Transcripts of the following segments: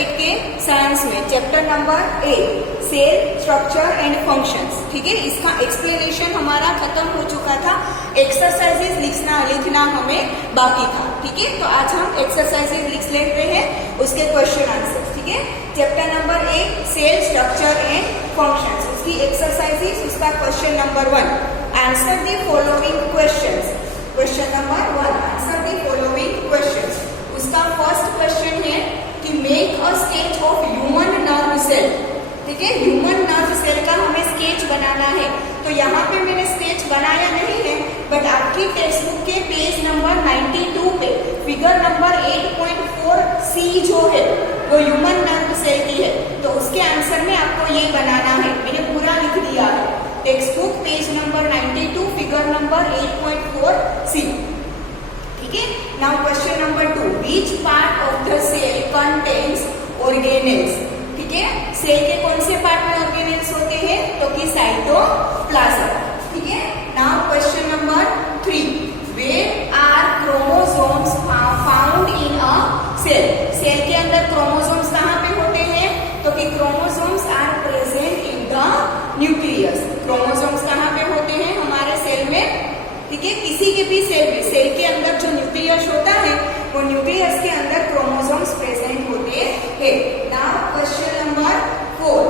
8 के साइंस में chapter number 8 cell structure and functions, ठीक है, इसका एक्सप्लेनेशन हमारा खत्म हो चुका था। एक्सरसाइजेस लिखना हमें बाकी था, ठीक है। तो आज हम एक्सरसाइजेस लिख लेते हैं, उसके क्वेश्चन आंसर, ठीक है। Chapter number 8 cell structure and functions, उसकी एक्सरसाइजेस, उसका question number 1, answer the following questions. Question number 1, answer the following questions. उसका फर्स्ट क्वेश्चन है कि make a sketch of human nerve cell, ठीक है। ह्यूमन नर्व सेल का हमें sketch बनाना है। तो यहाँ पे मैंने स्केच बनाया नहीं है, बट आपकी टेक्स्ट बुक के पेज नंबर 92 पे फिगर नंबर 8.4C जो है वो ह्यूमन नर्व सेल की है। तो उसके आंसर में आपको ये बनाना है, मैंने पूरा लिख दिया है। Text book page number 92 figure number 8.4C, ठीक है। Now question number 2, which part of the cell contains organelles, ठीक है। सेल के कौन से पार्ट में ऑर्गेनेल्स होते हैं, तो कि साइटोप्लाज्म, ठीक है। Now question number 3, where are chromosomes found in a cell. Cell के अंदर क्रोमोसोम्स कहाँ पे होते हैं, तो कि chromosomes are present in the nucleus. Chromosomes कहाँ पे होते हैं हमारे सेल में, ठीक है, किसी के भी सेल में। सेल के अंदर जो न्यूक्लियस होता है वो न्यूक्लियस के अंदर क्रोमोसोम्स प्रेजेंट होते हैं। Now question number 4,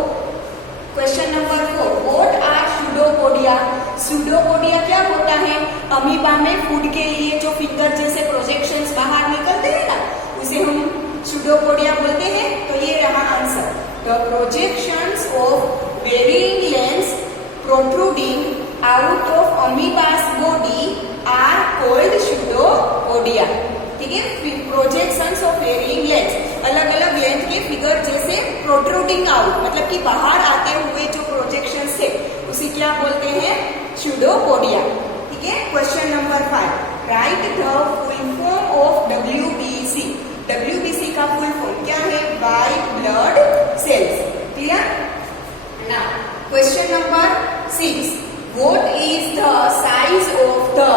question number 4, what are pseudopodia. Pseudopodia क्या होता है, अमीबा में फूड के लिए जो फिंगर जैसे प्रोजेक्शंस बाहर निकलते हैं ना, उसे हम सूडोपोडिया बोलते हैं। तो ये रहा answer, the projections of varying lengths protruding out of amoeba's body are called pseudopodia, ठीक है। प्रोजेक्शंस ऑफ वेरिंग लेंथ, अलग अलग लेंथ के फिगर जैसे प्रोट्रूडिंग आउट, मतलब कि बाहर आते हुए जो प्रोजेक्शंस थे उसे क्या बोलते हैं, सूडोपोडिया, ठीक है। Question number 5, right the full form of WBC। WBC का फुल फॉर्म क्या है, white blood cells, clear. Now question number 6, what is the size of the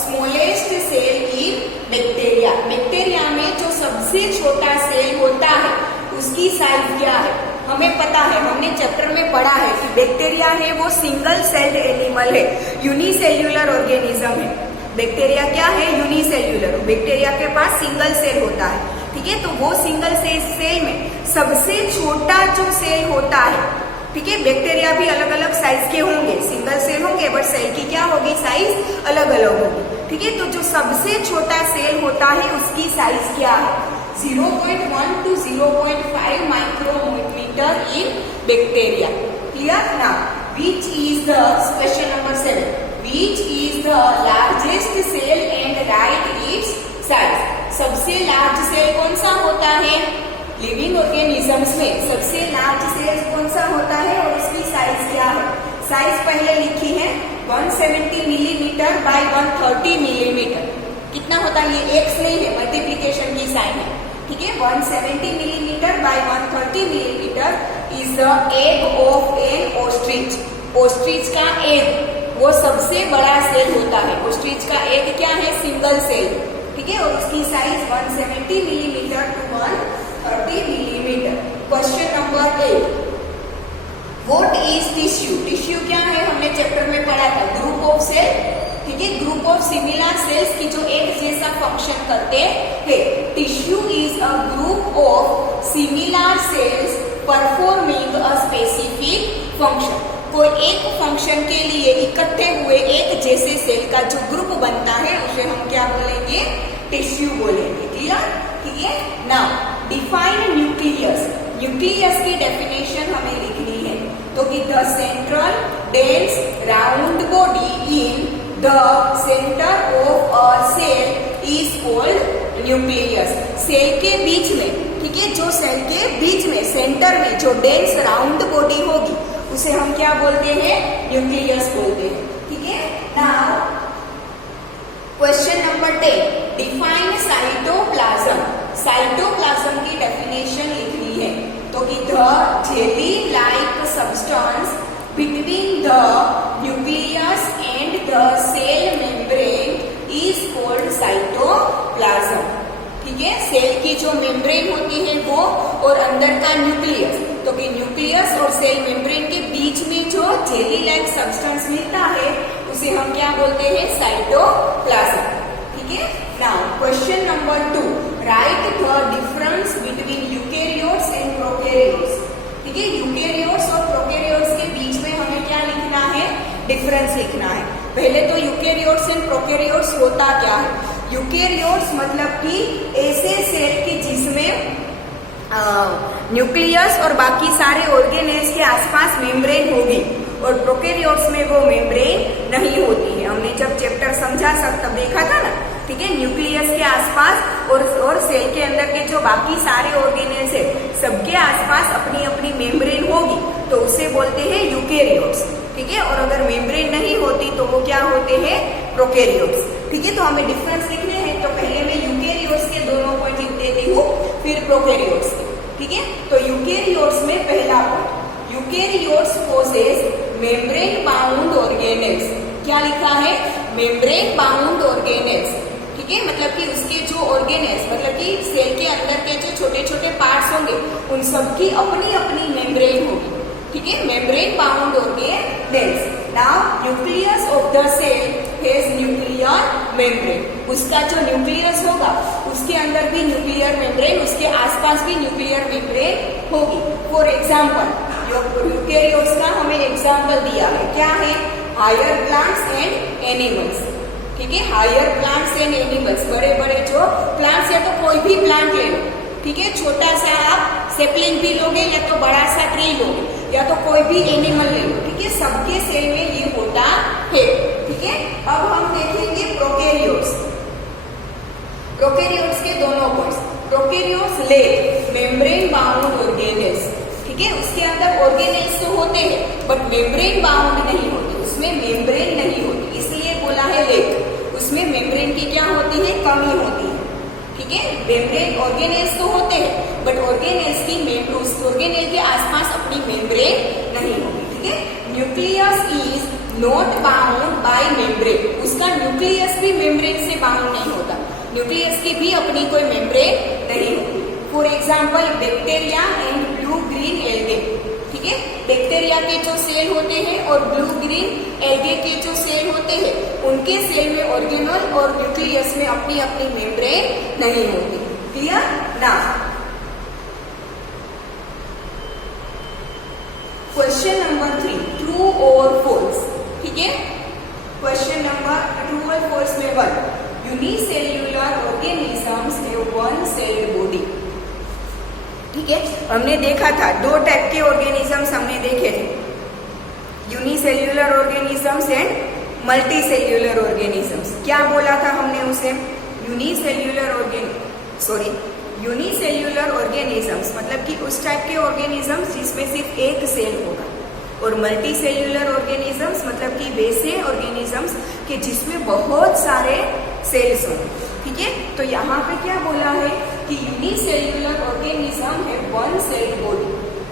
smallest cell in bacteria. Bacteria में जो सबसे छोटा सेल होता है उसकी साइज क्या है, हमें पता है, हमने चैप्टर में पढ़ा है कि बैक्टीरिया है वो सिंगल सेल्ड एनिमल है, यूनिसेल्यूलर ऑर्गेनिज्म है। बैक्टीरिया क्या है, यूनिसेल्यूलर। बैक्टीरिया के पास सिंगल सेल होता है, ठीक है। तो वो सिंगल सेल में सबसे छोटा जो सेल होता है, ठीक है। बैक्टीरिया भी अलग अलग साइज के होंगे, सिंगल सेल होंगे, बट सेल की क्या होगी, साइज अलग अलग होगी, ठीक है। तो जो सबसे छोटा सेल होता है उसकी साइज क्या है, 0.1 to 0.5 micrometre in bacteria, clear. ना which is the, question number 7, which is the largest cell and write its size. सबसे लार्ज सेल कौन सा होता है, लिविंग ऑर्गेनिजम्स में सबसे लार्ज सेल कौन सा होता है और उसकी साइज क्या है। साइज पहले लिखी है 170 मिलीमीटर बाय 130 मिलीमीटर। कितना होता है, ये एक्स नहीं है, मल्टीप्लीकेशन की साइन है, ठीक है। 170 millimetre by 130 millimetre is the egg of N ostrich. Ostrich का एग वो सबसे बड़ा सेल होता है। ऑस्ट्रिच का एग क्या है, सिंगल सेल, ठीक है, और उसकी size 170 millimetre to 130 millimetre. Question number 8, what is tissue. Tissue क्या है, हमने चैप्टर में पढ़ा था, ग्रुप ऑफ सेल, ठीक है, ग्रुप ऑफ सिमिलर सेल्स की जो एक जैसा फंक्शन करते हैं। Tissue is a group of similar sales performing a specific function. कोई एक फंक्शन के लिए इकट्ठे हुए एक जैसे सेल का जो ग्रुप बनता है उसे हम क्या बोलेंगे, टिश्यू बोलेंगे, क्लियर, ठीक है। Now define nucleus. न्यूक्लियस की डेफिनेशन हमें लिखनी है, तो कि the central dense round body in the centre of a cell is called nucleus. Cell के बीच में, ठीक है, जो सेल के बीच में सेंटर में जो डेंस राउंड बॉडी होगी उसे हम क्या बोलते हैं, न्यूक्लियस बोलते हैं, ठीक है। Now question number 10, define cytoplasm. Cytoplasm की डेफिनेशन लिखनी है, तो कि the jelly like substance between the nucleus and the cell membrane is called cytoplasm, ठीक है। सेल की जो मेम्ब्रेन होती है वो और अंदर का न्यूक्लियस। तो कि न्यूक्लियस और सेल मेम्ब्रेन के बीच में जो जेली लाइक सब्सटेंस मिलता है उसे हम क्या बोलते हैं, साइटोप्लाज्म। ठीक है। Now question number 2, right the difference between eukaryotes and prokaryotes. ठीक है, यूकेरियोट्स और प्रोकैरियोट्स के बीच में हमें क्या लिखना है, डिफरेंस लिखना है। पहले तो यूकेरियोट्स एंड प्रोकैरियोट्स होता क्या है। यूकेरियोट्स मतलब कि ऐसे सेल की जिसमें न्यूक्लियस और बाकी सारे ऑर्गेनेल्स के आसपास मेम्ब्रेन होगी, और प्रोकैरियोट्स में वो मेम्ब्रेन नहीं होती है। हमने जब चैप्टर समझा तब देखा था ना। ठीक है, न्यूक्लियस के आसपास और सेल के अंदर के जो बाकी सारे ऑर्गेनेल्स है सबके आसपास अपनी अपनी मेम्ब्रेन होगी, तो उसे बोलते हैं यूकेरियोट्स। ठीक है, और अगर मेम्ब्रेन नहीं होती तो वो क्या होते हैं, प्रोकैरियोट्स। ठीक है, तो हमें डिफरेंस लिखने हैं। तो पहले मैं यूकेरियोट्स के दोनों पॉइंट लिख देती हूँ, फिर प्रोकैरियोट्स के। ठीक है, तो यूकेरियोट्स में पहला point, eukaryotes possess membrane bound organelles. क्या लिखा है, मेम्ब्रेन बाउंड ऑर्गेनेल्स। ठीक है, मतलब कि उसके जो ऑर्गेनेल्स मतलब कि सेल के अंदर के जो छोटे छोटे पार्ट्स होंगे उन सबकी अपनी अपनी मेम्ब्रेन होगी। ठीक है, membrane bound organelles. Now nucleus of the cell has nuclear membrane. उसका जो न्यूक्लियस होगा उसके अंदर भी न्यूक्लियर मेम्ब्रेन, उसके आसपास भी न्यूक्लियर मेम्ब्रेन होगी। फॉर एग्जाम्पल, यूकेरियोट्स का हमें एग्जाम्पल दिया है, क्या है, हायर प्लांट्स एंड एनिमल्स। ठीक है, हायर प्लांट्स एंड एनिमल्स, बड़े बड़े जो प्लांट्स, या तो कोई भी प्लांट ले लो। ठीक है, छोटा सा आप सेपलिंग भी लोगे या तो बड़ा सा ट्री लोगे या तो कोई भी एनिमल ले लो। ठीक है, सबके सेल में ये होता है। ठीक है, अब हम देखेंगे प्रोकैरियोट्स। प्रोकैरियोट्स के दोनों पॉइंट्स, प्रोकैरियोट्स ले मेम्ब्रेन बाउंड ऑर्गेनेल्स। ठीक है, उसके अंदर ऑर्गेनेल्स तो होते हैं बट मेम्ब्रेन बाउंड नहीं होते, उसमें मेम्ब्रेन नहीं होती, इसलिए बोला है लेक। उसमें मेम्ब्रेन की क्या होती है, कमी होती है। ठीक है, मेम्ब्रेन ऑर्गेनेल्स तो होते हैं बट ऑर्गेनेल्स की ऑर्गेनेल के आसपास अपनी मेम्ब्रेन नहीं होगी। ठीक है, nucleus is not bound by membrane. उसका न्यूक्लियस भी मेम्ब्रेन से बाउंड नहीं होता, न्यूक्लियस की भी अपनी कोई मेम्ब्रेन नहीं होती। For example, bacteria and blue green algae. ठीक है, बैक्टीरिया के जो सेल होते हैं और ब्लू ग्रीन एल्गे के जो सेल होते हैं उनके सेल में ऑर्गेनल और न्यूक्लियस में अपनी अपनी मेम्ब्रेन नहीं होती। क्लियर ना। क्वेश्चन नंबर 3, ट्रू और फॉल्स। ठीक है, क्वेश्चन नंबर ट्रू और फॉल्स में 1, unicellular organisms have one sailed body. ठीक है, हमने देखा था 2 टाइप के ऑर्गेनिजम्स हमने देखे थे, unicellular organisms and multi cellular organisms. क्या बोला था हमने उसे, यूनिसेल्युलर ऑर्गेनिजम्स मतलब कि उस टाइप के ऑर्गेनिजम्स जिसमें सिर्फ एक सेल होगा, और मल्टी सेल्युलर ऑर्गेनिजम्स मतलब कि वैसे ऑर्गेनिजम्स कि जिसमें बहुत सारे सेल्स हों। ठीक है, तो यहाँ पे क्या बोला है कि यूनिसेल्युलर ऑर्गेनिज्म है वन सेल बॉडी।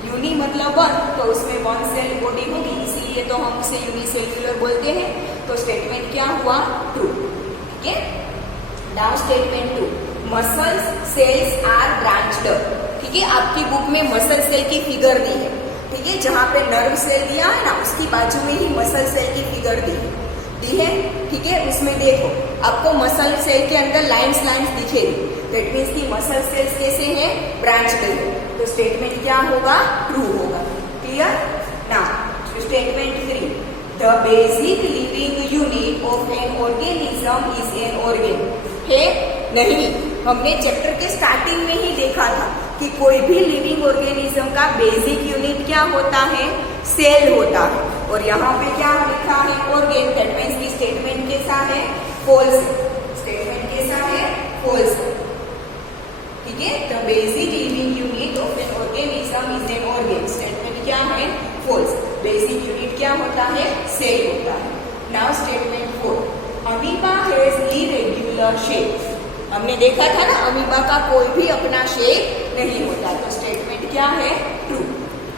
यूनि मतलब वन, तो उसमें वन सेल बॉडी होगी, इसीलिए तो हम उसे यूनिसेल्युलर बोलते हैं। तो स्टेटमेंट क्या हुआ, ट्रू। ठीक है, now statement 2, muscles cells are branched. ठीक है, आपकी बुक में मसल सेल की फिगर दी है। ठीक है, जहाँ पे नर्व सेल दिया है ना उसकी बाजू में ही मसल सेल की फिगर दी है। ठीक है, उसमें देखो आपको मसल सेल के अंदर लाइंस दिखेगी, दैट मीन्स की मसल सेल्स कैसे हैं, ब्रांच्ड है। तो स्टेटमेंट क्या होगा, ट्रू होगा। क्लियर ना। Statement 3, the basic living unit of an organism is an organ. है नहीं, हमने चैप्टर के स्टार्टिंग में ही देखा था कि कोई भी लिविंग ऑर्गेनिज्म का बेसिक यूनिट क्या होता है, सेल होता है। और यहाँ पे क्या लिखा है, ऑर्गेन। दैट मीन्स की स्टेटमेंट कैसा है, फॉल्स। स्टेटमेंट कैसा है, फॉल्स। ठीक है, the basic living unit of an organism is an organ. Statement क्या है, फॉल्स। बेसिक यूनिट क्या होता है, सेल होता है। Now statement 4, amoeba has irregular shape. हमने देखा था ना, अमीबा का कोई भी अपना शेप नहीं होता। तो स्टेटमेंट क्या है, ट्रू।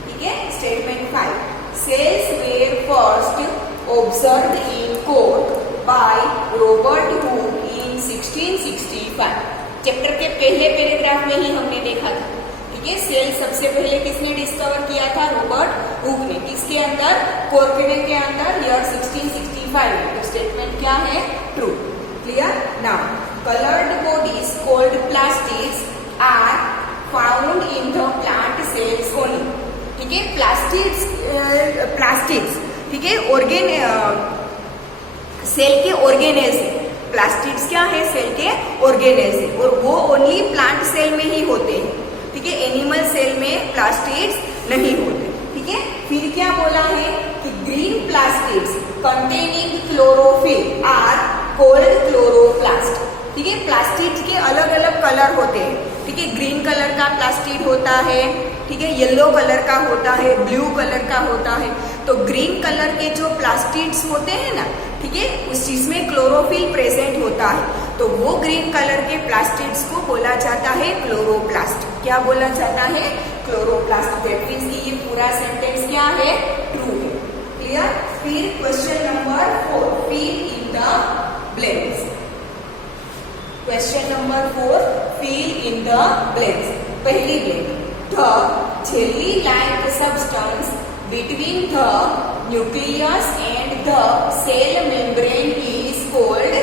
ठीक है, statement 5, cells were first observed in cork by Robert Hooke इन 1665। चैप्टर के पहले पैराग्राफ में ही हमने देखा था। ठीक है, सेल सबसे पहले किसने डिस्कवर किया था? रॉबर्ट हुक ने। किसके अंदर? कोरकेने के अंदर, ईयर 1665। तो स्टेटमेंट क्या है? True. Clear? Now coloured bodies called plastids are found in the plant cells only. ठीक है, प्लास्टिड्स ठीक है सेल के ऑर्गेनेल्स है। प्लास्टिड्स क्या है? सेल के ऑर्गेनेल्स है, और वो ओनली प्लांट सेल में ही होते हैं। ठीक है, एनिमल सेल में प्लास्टिड्स नहीं होते। ठीक है, फिर क्या बोला है कि green plastids containing chlorophyll are called chloroplast. ठीक है, प्लास्टिड्स के अलग अलग कलर होते हैं। ठीक है, ग्रीन कलर का प्लास्टिड होता है, ठीक है, येलो कलर का होता है, ब्लू कलर का होता है। तो ग्रीन कलर के जो प्लास्टिड्स होते हैं ना, ठीक है, उस चीज में क्लोरोफिल प्रेजेंट होता है, तो वो ग्रीन कलर के प्लास्टिड्स को बोला जाता है क्लोरोप्लास्ट। क्या बोला जाता है? क्लोरोप्लास्ट। दैट मीन्स कि ये पूरा सेंटेंस क्या है? ट्रू है। क्लियर? फिर question number 4, fill in the blanks. Question number 4, fill in the blanks. पहली blank, the jelly like substance between the nucleus and the cell membrane is called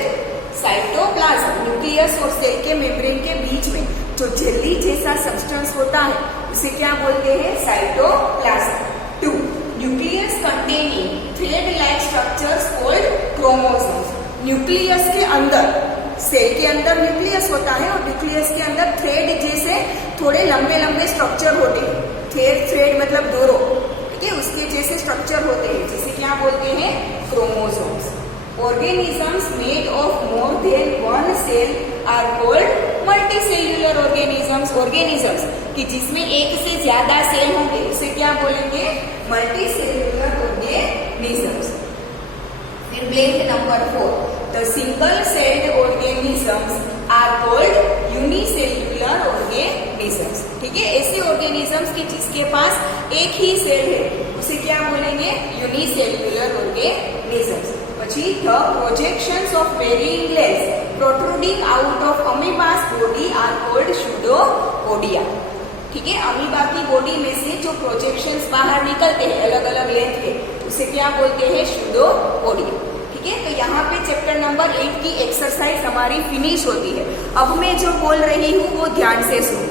cytoplasm. Nucleus और cell के membrane के बीच में जो jelly जैसा substance होता है उसे क्या बोलते हैं? Cytoplasm. 2, nucleus containing thread like structures called chromosomes. Nucleus के अंदर, सेल के अंदर न्यूक्लियस होता है, और न्यूक्लियस के अंदर थ्रेड जैसे थोड़े लंबे लंबे स्ट्रक्चर होते हैं। थ्रेड मतलब डोरो, ठीक है, उसके जैसे स्ट्रक्चर होते हैं, जिसे क्या बोलते हैं? Chromosomes. Organisms made of more than one cell are called multicellular organisms. Organisms कि जिसमें एक से ज्यादा सेल होंगे उसे क्या बोलेंगे? Multicellular organisms. फिर blank number 4, the single celled organisms are called unicellular organisms. ठीक है, ऐसे ऑर्गेनिजम्स की जिसके पास एक ही सेल है उसे क्या बोलेंगे? Unicellular organisms. પછી the projections of varying lens protruding out of amoeba's body are called pseudopodia. ठीक है, अमीबा की बॉडी में से जो प्रोजेक्शंस बाहर निकलते हैं अलग अलग लेंथ के, उसे क्या बोलते हैं? स्यूडोपोडिया। ठीक है, तो यहाँ पे चैप्टर नंबर 8 की एक्सरसाइज हमारी फिनिश होती है। अब मैं जो बोल रही हूँ वो ध्यान से सुनो।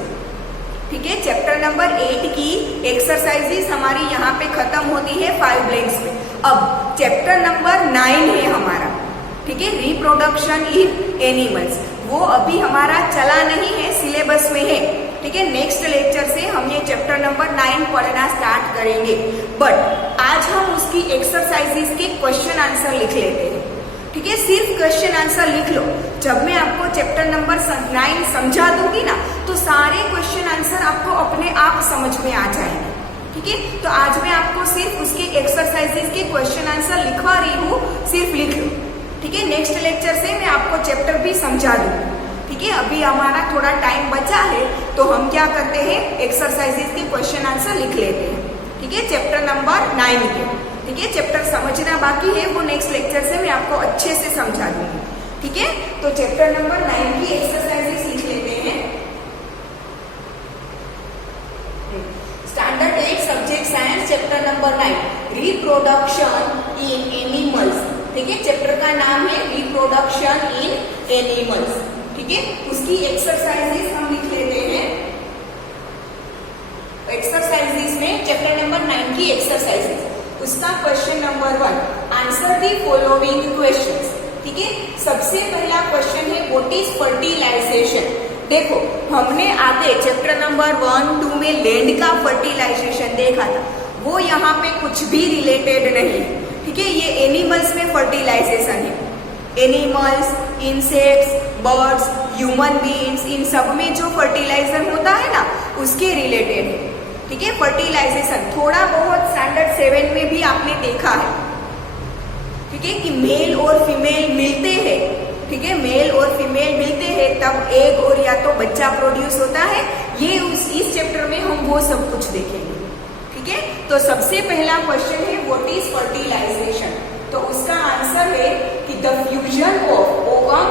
ठीक है, चैप्टर नंबर 8 की एक्सरसाइजेस हमारी यहाँ पे खत्म होती है 5 ब्लैंक्स में। अब चैप्टर नंबर 9 है हमारा, ठीक है, रिप्रोडक्शन इन एनिमल्स। वो अभी हमारा चला नहीं है, सिलेबस में है। ठीक है, नेक्स्ट लेक्चर से हम ये चैप्टर नंबर 9 पढ़ना स्टार्ट करेंगे। बट आज हम उसकी एक्सरसाइजेस के क्वेश्चन आंसर लिख लेते हैं। ठीक है, सिर्फ क्वेश्चन आंसर लिख लो। जब मैं आपको चैप्टर नंबर 9 समझा दूंगी ना, तो सारे क्वेश्चन आंसर आपको अपने आप समझ में आ जाएंगे। ठीक है, तो आज मैं आपको सिर्फ उसके एक्सरसाइजेस के क्वेश्चन आंसर लिखवा रही हूँ, सिर्फ लिख लो। ठीक है, नेक्स्ट लेक्चर से मैं आपको चैप्टर भी समझा दूंगी। ठीक है, अभी हमारा थोड़ा टाइम बचा है, तो हम क्या करते हैं? एक्सरसाइजेस के क्वेश्चन आंसर लिख लेते हैं। ठीक है, चैप्टर नंबर 9 के। ठीक है, चैप्टर समझना बाकी है, वो नेक्स्ट लेक्चर से मैं आपको अच्छे से समझा दूंगी। ठीक है, तो चैप्टर नंबर 9 की एक्सरसाइजेस लिख लेते हैं। Standard 8 subject science, chapter number 9, reproduction in animals. ठीक है, चैप्टर का नाम है रिप्रोडक्शन इन एनिमल्स। ठीक है, उसकी एक्सरसाइजेस हम लिख लेते हैं। एक्सरसाइजेस में चैप्टर नंबर 9 की एक्सरसाइजेस, उसका question number 1, answer the following questions. ठीक है, सबसे पहला क्वेश्चन है व्हाट इज फर्टिलाइजेशन। देखो, हमने आगे चैप्टर नंबर 1, 2 में लैंड का फर्टिलाइजेशन देखा था, वो यहाँ पे कुछ भी रिलेटेड नहीं है। ठीक है, ये एनिमल्स में फर्टिलाइजेशन है। Animals, insects, birds, human beings, इन सब में जो फर्टिलाइजर होता है ना, उसके रिलेटेड है। ठीक है, फर्टिलाइजेशन थोड़ा बहुत स्टैंडर्ड 7 में भी आपने देखा है। ठीक है, कि मेल और फीमेल मिलते हैं। ठीक है, मेल और फीमेल मिलते हैं तब एग और या तो बच्चा प्रोड्यूस होता है। ये इस चैप्टर में हम वो सब कुछ देखेंगे। ठीक है, तो सबसे पहला क्वेश्चन है व्हाट इज फर्टिलाइजेशन। तो उसका आंसर है कि the fusion of ovum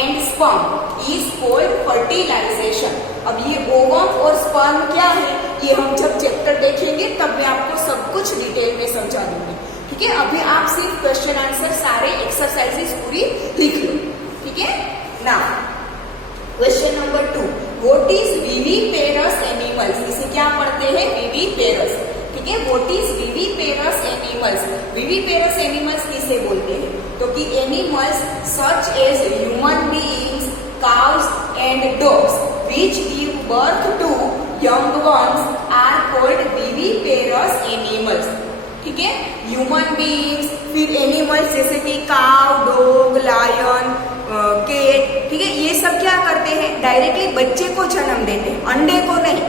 and sperm is called fertilization. अब ये ओवम और स्पर्म क्या है ये हम जब चैप्टर देखेंगे तब मैं आपको सब कुछ डिटेल में समझा दूंगी। ठीक है, अभी आप सिर्फ क्वेश्चन आंसर सारे एक्सरसाइजेस पूरी लिख लो। ठीक है ना, question number 2, what is viviparous animals. इसे क्या पढ़ते हैं, विविपेरस। ठीक है, what is viviparous animals. Viviparous animals किसे बोलते हैं, तो कि animals such as human beings, cows and dogs which give birth to young ones are called viviparous animals। ठीक है, ह्यूमन बीइंग्स, फिर एनिमल्स जैसे कि काउ, डॉग, लायन, केट, ठीक है, ये सब क्या करते हैं, डायरेक्टली बच्चे को जन्म देते हैं, अंडे को नहीं,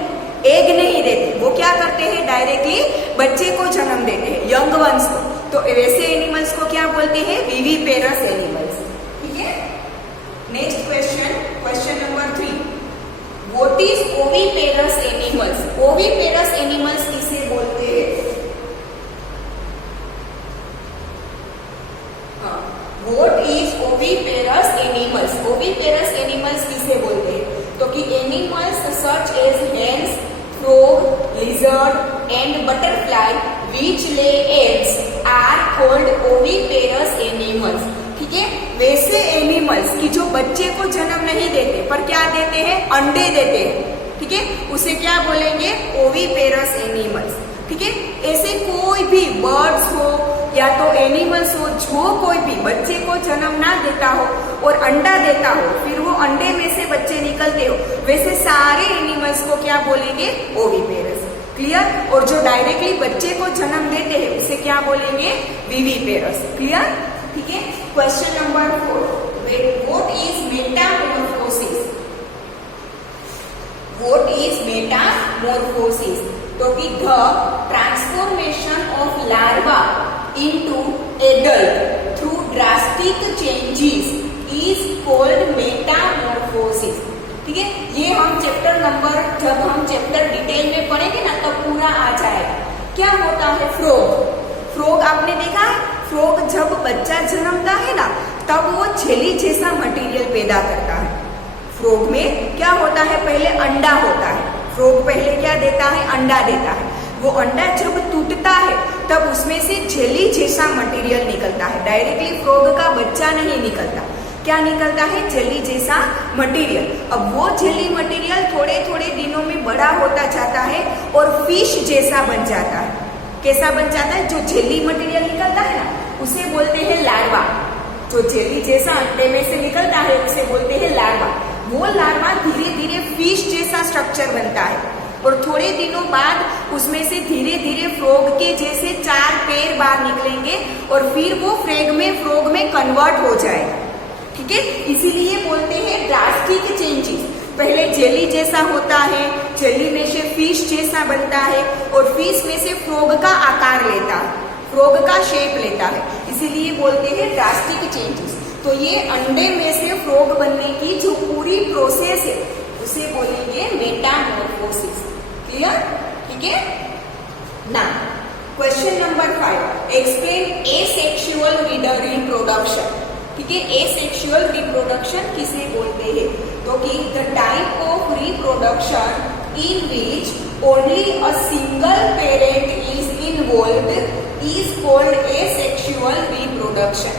एग नहीं देते। वो क्या करते हैं, डायरेक्टली बच्चे को जन्म देते हैं, यंग वंस को। तो वैसे एनिमल्स को क्या बोलते हैं, विविपेरस एनिमल्स। ठीक है, next question, question number 3, what is oviparous animals. Oviparous animals किसे बोलते हैं, what is oviparous animals. Oviparous animals किसे बोलते हैं, तो कि animals such as hens, frog, lizard and butterfly which lay eggs are called oviparous animals। ठीक है, वैसे एनिमल्स की जो बच्चे को जन्म नहीं देते पर क्या देते हैं, अंडे देते हैं। ठीक है, उसे क्या बोलेंगे, ओविपेरस एनिमल्स। ठीक है, ऐसे कोई भी बर्ड्स हो या तो एनिमल्स हो जो कोई भी बच्चे को जन्म ना देता हो और अंडा देता हो, फिर वो अंडे में से बच्चे निकलते हो, वैसे सारे एनिमल्स को क्या बोलेंगे, ओविपेरस। क्लियर, और जो डायरेक्टली बच्चे को जन्म देते हैं उसे क्या बोलेंगे, विविपेरस। क्लियर। ठीक है, question number 4, what is Metamorphosis. What is Metamorphosis, तो कि the transformation of larva into adult through drastic changes is called Metamorphosis. ठीक है, ये हम चैप्टर नंबर, जब हम चैप्टर डिटेल में पढ़ेंगे ना तब पूरा आ जाएगा। क्या होता है, फ्रॉग। फ्रॉग आपने देखा है, फ्रॉग जब बच्चा जन्मता है ना तब वो जेली जैसा मटेरियल पैदा करता है। फ्रॉग में क्या होता है, पहले अंडा होता है, फ्रॉग पहले क्या देता है, अंडा देता है। वो अंडा जब टूटता है तब उसमें से जेली जैसा मटेरियल निकलता है, डायरेक्टली फ्रॉग का बच्चा नहीं निकलता। क्या निकलता है, जेली जैसा मटेरियल। अब वो जेली मटेरियल थोड़े थोड़े दिनों में बड़ा होता जाता है और फिश जैसा बन जाता है। कैसा बन जाता है, जो जेली मटेरियल निकलता है ना उसे बोलते हैं लार्वा। जो जेली जैसा अंडे में से निकलता है उसे बोलते हैं लार्वा। वो लार्वा धीरे धीरे फिश जैसा स्ट्रक्चर बनता है और थोड़े दिनों बाद उसमें से धीरे धीरे फ्रॉग के जैसे 4 पैर बाहर निकलेंगे और फिर वो फ्रॉग में कन्वर्ट हो जाएगा। ठीक है, इसीलिए बोलते हैं ड्रास्टिक चेंजेस। पहले जेली जैसा होता है, जेली में से फिश जैसा बनता है और फिश में से फ्रॉग का आकार लेता है, फ्रॉग का शेप लेता है, इसीलिए बोलते हैं ड्रास्टिक चेंजेस। तो ये अंडे में से फ्रॉग बनने की जो पूरी प्रोसेस है उसे बोलेंगे मेटामॉर्फोसिस। क्लियर। ठीक है ना, question number 5, explain asexual reproduction. ठीक है, एसेक्सुअल रिप्रोडक्शन किसे बोलते हैं, तो कि the type of reproduction in which only a single parent is involved is called asexual reproduction.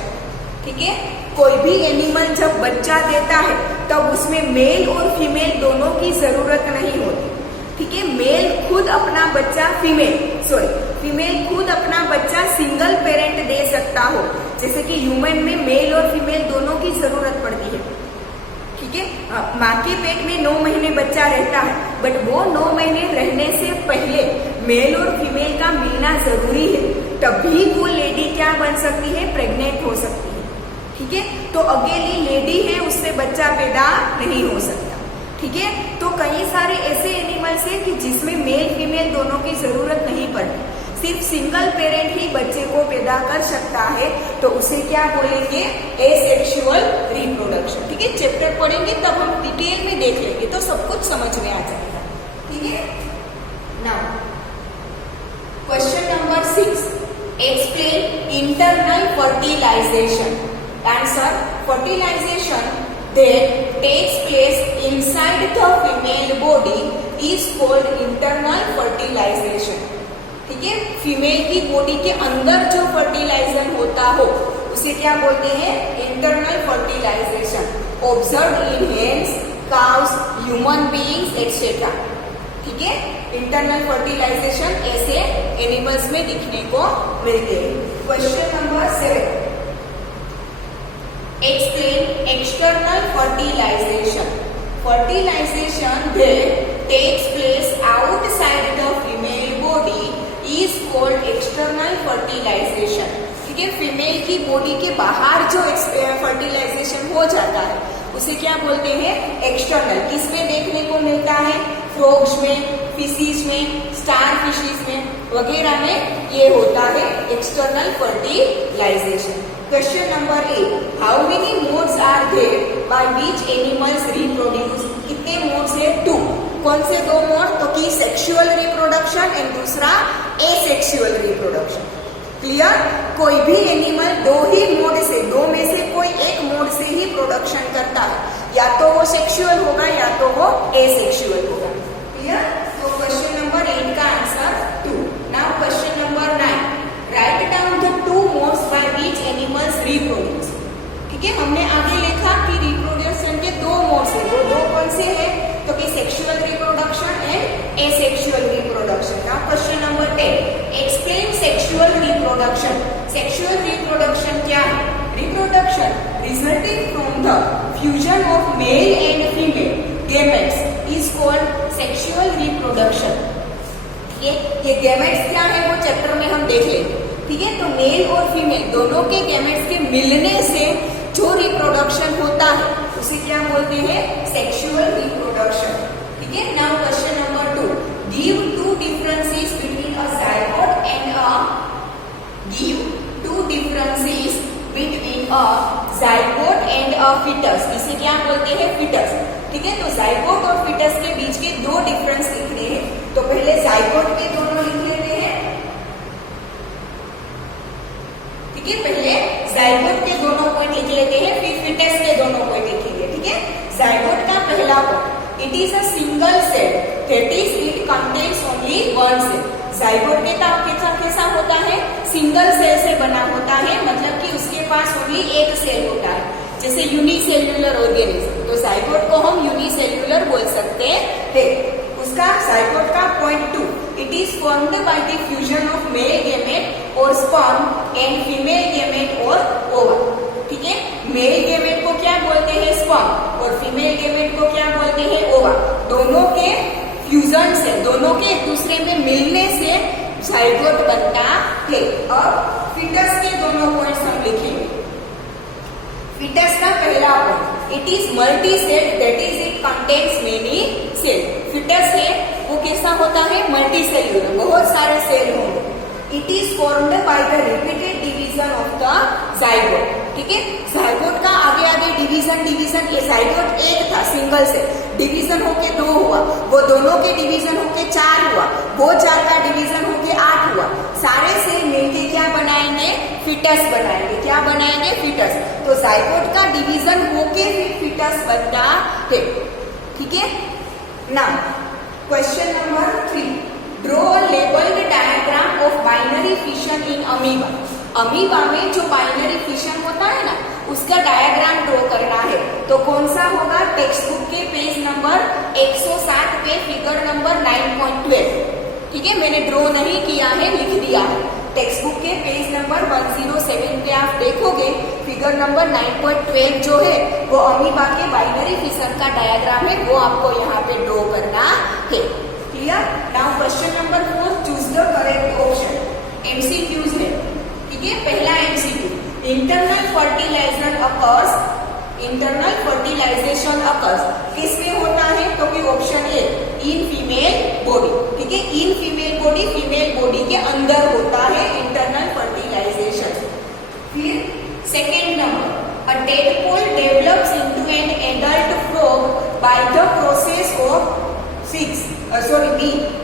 ठीक है, कोई भी एनिमल जब बच्चा देता है तब उसमें मेल और फीमेल दोनों की जरूरत नहीं होती। ठीक है, फीमेल खुद अपना बच्चा सिंगल पेरेंट दे सकता हो, जैसे कि ह्यूमन में मेल और फीमेल दोनों की जरूरत पड़ती है। ठीक है, माँ के पेट में 9 महीने बच्चा रहता है, बट वो 9 महीने रहने से पहले मेल और फीमेल का मिलना जरूरी है, तभी वो लेडी क्या बन सकती है, प्रेग्नेंट हो सकती है। ठीक है, तो अकेली लेडी है उससे बच्चा पैदा नहीं हो सकता। ठीक है, तो कई सारे ऐसे एनिमल्स हैं कि जिसमें मेल फीमेल दोनों की जरूरत नहीं पड़ती, सिर्फ सिंगल पेरेंट ही बच्चे को पैदा कर सकता है, तो उसे क्या बोलेंगे, एसेक्सुअल रिप्रोडक्शन। ठीक है, चैप्टर पढ़ेंगे तब हम डिटेल में देख लेंगे तो सब कुछ समझ में आ जाएगा। ठीक है, now question number 6, explain internal fertilization. Answer, fertilization that takes place inside the female body is called internal fertilization. ठीक है, फीमेल की बॉडी के अंदर जो फर्टिलाइजेशन होता हो उसे क्या बोलते हैं? Internal fertilization. Observe in hens, cows, human beings etcetera. ठीक है, इंटरनल फर्टिलाइजेशन ऐसे एनिमल्स में दिखने को मिलते हैं. Question number 7. Explain external fertilization. Fertilization that takes place outside the female body is called external fertilization. ठीक है, फीमेल की बॉडी के बाहर जो फर्टिलाइजेशन हो जाता है उसे क्या बोलते हैं? एक्सटर्नल. किसमें देखने को मिलता है? फ्रॉग्स में, फिशिज में, स्टार फिशिज में वगैरह में ये होता है external fertilization. Question number 8. How many modes are there by which animals reproduce? कितने मोड्स है? 2. कौन से 2 मोड? तो कि सेक्सुअल रिप्रोडक्शन एंड दूसरा एसेक्सुअल रिप्रोडक्शन. क्लियर? कोई भी एनिमल 2 ही मोड से, 2 में से कोई एक मोड से ही प्रोडक्शन करता है. या तो वो सेक्सुअल होगा या तो वो एसेक्सुअल होगा. क्लियर? तो क्वेश्चन नंबर 8 का answer 2. Now question number 9. Write down the 2 modes bye which animals reproduce. ठीक है, हमने आगे लिखा कि रिप्रोडक्शन के 2 मोड्स है. वो 2 कौन से है? तो कि sexual reproduction and asexual reproduction. Now question number 10. Explain sexual reproduction. Sexual reproduction क्या है? Reproduction resulting from the fusion of male and female gametes is called sexual reproduction. ये गेमेट्स क्या है वो चैप्टर में हम देख लेंगे. ठीक है, तो मेल और फीमेल दोनों के गेमेट्स के मिलने से जो रिप्रोडक्शन होता है उसे क्या बोलते हैं? Sexual reproduction. ठीक है, now question number 2. Give 2 differences between a zygote and a foetus. इसे क्या बोलते हैं? फीटस. ठीक है, तो जायगोट और फीटस के बीच के 2 डिफरेंस लिखने हैं. तो पहले जायगोट के दोनों लिख लेते हैं. ठीक है, पहले जायगोट के दोनों पॉइंट लिख लेते हैं, फिर फीटस के दोनों पॉइंट लिखेंगे. ठीक है, जायगोट का पहला point, it is a single cell, that is it contains only 1 cell. Zygote के कैसा होता है? सिंगल सेल से बना होता है, मतलब कि उसके पास ओनली एक सेल होता है, जैसे यूनिसेल्युलर ऑर्गेनिज्म. तो जायगोट को हम यूनिसेल्युलर बोल सकते हैं. उसका जायगोट का point 2. It is formed by the fusion of mail gamete और स्पर्म एंड फीमेल गेमेट और ओवा. ठीक है, मेल गेमेट को क्या बोलते हैं? स्पर्म, और फीमेल गेमेट को क्या बोलते हैं? ओवा. दोनों के फ्यूजन से, दोनों के एक दूसरे में मिलने से जायगोट बनता है. अब फीटस के दोनों पॉइंट्स हम लिखेंगे. फीटस का पहला point, it is multi cell, that is it contains many cell. Foetus है वो कैसा होता है? मल्टी सेल्यूलर, बहुत सारे सेल होंगे. It is formed by the repeated division of the zygote. ठीक है, जायगोट का आगे आगे डिवीजन. ये जायगोट एक था सिंगल से, डिवीजन होके 2 हुआ, वो दोनों के डिवीजन होके 4 हुआ, वो 4 का डिवीजन होके 8 हुआ. सारे सेल मिलके क्या बनाएंगे? फीटस बनाएंगे. क्या बनाएंगे? फीटस. तो जायगोट का डिवीजन होके फिर फीटस बनता है. ठीक है, now question number 3. Draw labelled diagram of binary fission in amoeba. Amoeba में जो बाइनरी फिशन होता है ना, उसका डायग्राम ड्रॉ करना है. तो कौन सा होगा? टेक्स्ट बुक के पेज नंबर 107 पे फिगर नंबर 9.12. ठीक है, मैंने ड्रॉ नहीं किया है, लिख दिया है. टेक्स्ट बुक के पेज नंबर 107 पे आप देखोगे फिगर नंबर 9.12 जो है वो अमीबा के बाइनरी फिशन का डायग्राम है, वो आपको यहाँ पे ड्रॉ करना है. Clear? Now question number 4. Choose the correct option. MCQs है. ठीक है, पहला एमसीक्यू, इंटरनल फर्टिलाइजेशन अकर्स किसमें होता है? तो कि option A, in female body. ठीक है, in female body, female body के अंदर होता है इंटरनल फर्टिलाइजेशन. फिर second number, a tadpole develops into an adult frog by the process of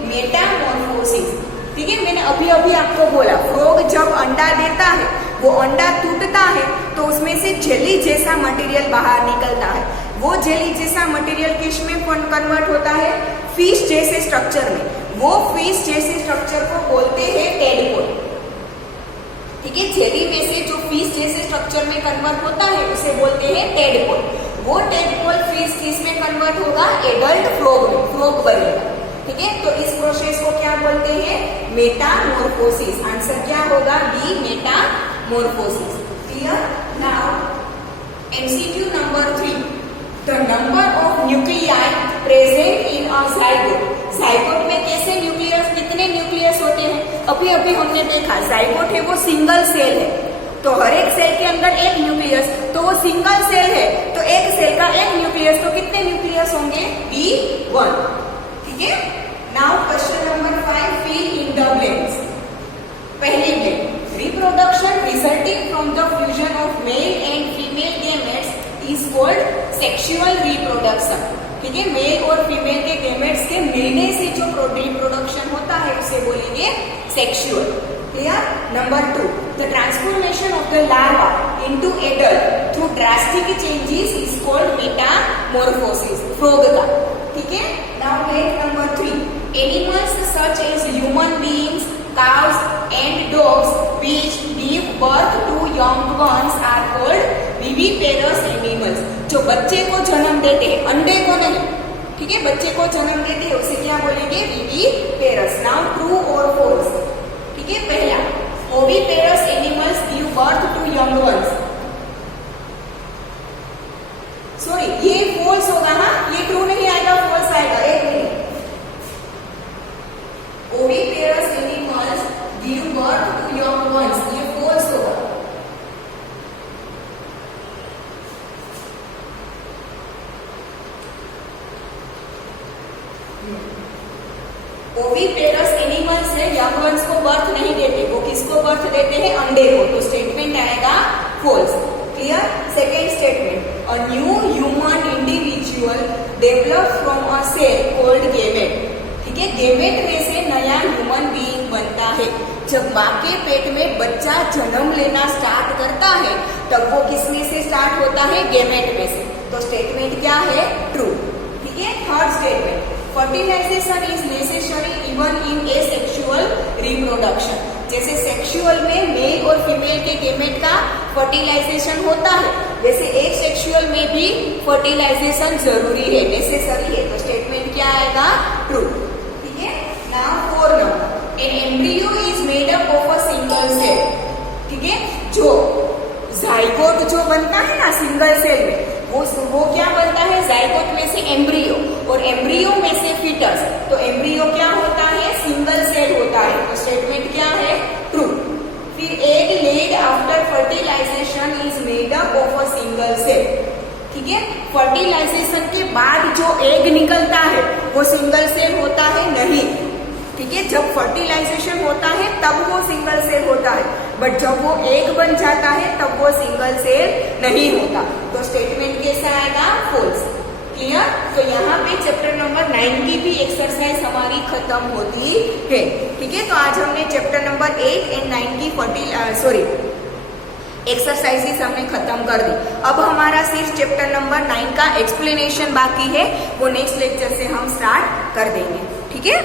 Metamorphosis. ठीक है, मैंने अभी आपको बोला फ्रॉग जब अंडा देता है वो अंडा टूटता है तो उसमें से जेली जैसा मटेरियल बाहर निकलता है। वो जेली जैसा मटेरियल किस में कन्वर्ट होता है? फिश जैसे स्ट्रक्चर में। वो फिश जैसे स्ट्रक्चर को बोलते हैं टेडपोल। ठीक है, जेली में से जो फिश जैसे स्ट्रक्चर में कन्वर्ट होता है उसे बोलते हैं टेडपोल। वो टेडपोल फिश किस में कन्वर्ट होगा? एडल्ट फ्रॉग में, फ्रॉग बनेगा। ठीक है, तो इस प्रोसेस को क्या बोलते हैं? मेटामॉर्फोसिस। आंसर क्या होगा? B, metamorphosis. Clear? Now MCQ number 3, the number of nuclei present in a zygote. Zygote में कैसे न्यूक्लियस, कितने न्यूक्लियस होते हैं? अभी अभी हमने देखा जाइगोट है वो सिंगल सेल है, तो हर एक सेल के अंदर एक न्यूक्लियस, तो वो सिंगल सेल है तो एक सेल का एक न्यूक्लियस, तो कितने न्यूक्लियस होंगे? B1। ठीक है, now question number 5, fill in the blanks. पहली blank, reproduction resulting from the fusion of male and female gametes is called sexual reproduction. ठीक है, मेल और फीमेल के गैमेट्स के मिलने से जो रिप्रोडक्शन होता है उसे बोलेंगे sexual. Clear? Number 2, the transformation of the larva into adult through drastic changes is called metamorphosis, frog का। ठीक है, now blank number 3, animals such as human beings, cows and dogs which give birth to young ones are called viviparous animals। जो बच्चे को जन्म देते हैं, अंडे को नहीं, ठीक है, बच्चे को जन्म देते हैं उसे क्या बोलेंगे? विविपेरस। नाउ ट्रू और फॉल्स। ठीक है, पहला, oviparous animals give birth to young ones. Sorry, ये फॉल्स होगा। हाँ, ये ट्रू नहीं आएगा, फॉल्स आएगा। एक minute, oviparous animals give birth to young ones, ये फॉल्स होगा। ओविपेरस एनिमल्स है, यंग वंस को बर्थ नहीं देते, वो किसको बर्थ देते हैं? अंडे को, तो स्टेटमेंट आएगा false. Clear? Second statement, a new human individual develop from a cell called gamete. ठीक है, गैमेट में से नया ह्यूमन बीइंग बनता है। जब माँ के पेट में बच्चा जन्म लेना स्टार्ट करता है तब वो किस में से स्टार्ट होता है? गैमेट में से। तो स्टेटमेंट क्या है? ट्रू। ठीक है, third statement, fertilization is necessary even in asexual reproduction. जैसे सेक्सुअल में मेल और फीमेल के गैमेट का फर्टिलाइजेशन होता है, वैसे एक सेक्सुअल में भी फर्टिलाइजेशन जरूरी है, नेसेसरी है। तो स्टेटमेंट क्या आएगा? ट्रू। ठीक है, now 4 number, an embryo is made up of a single cell. ठीक है, जो जाइगोट जो बनता है ना सिंगल सेल में, वो क्या बनता है? जाइगोट में से एम्ब्रियो और एम्ब्रियो में से फीटस। तो एम्ब्रियो क्या होता है? सिंगल सेल होता है। तो स्टेटमेंट क्या है? ट्रू। फिर egg laid after fertilization is made up of a single cell. ठीक है, फर्टिलाइजेशन के बाद जो एग निकलता है वो सिंगल सेल होता है? नहीं। ठीक है, जब फर्टिलाइजेशन होता है तब वो सिंगल सेल होता है, बट जब वो एग बन जाता है तब वो सिंगल सेल नहीं होता। तो स्टेटमेंट कैसा आएगा? फॉल्स। क्लियर? तो यहाँ पे चैप्टर नंबर 9 की भी एक्सरसाइज हमारी खत्म होती है। ठीक है, तो आज हमने चैप्टर नंबर 8 एंड 9 की एक्सरसाइजेस हमने खत्म कर दी। अब हमारा सिर्फ चैप्टर नंबर 9 का एक्सप्लेनेशन बाकी है, वो नेक्स्ट लेक्चर से हम स्टार्ट कर देंगे। ठीक है।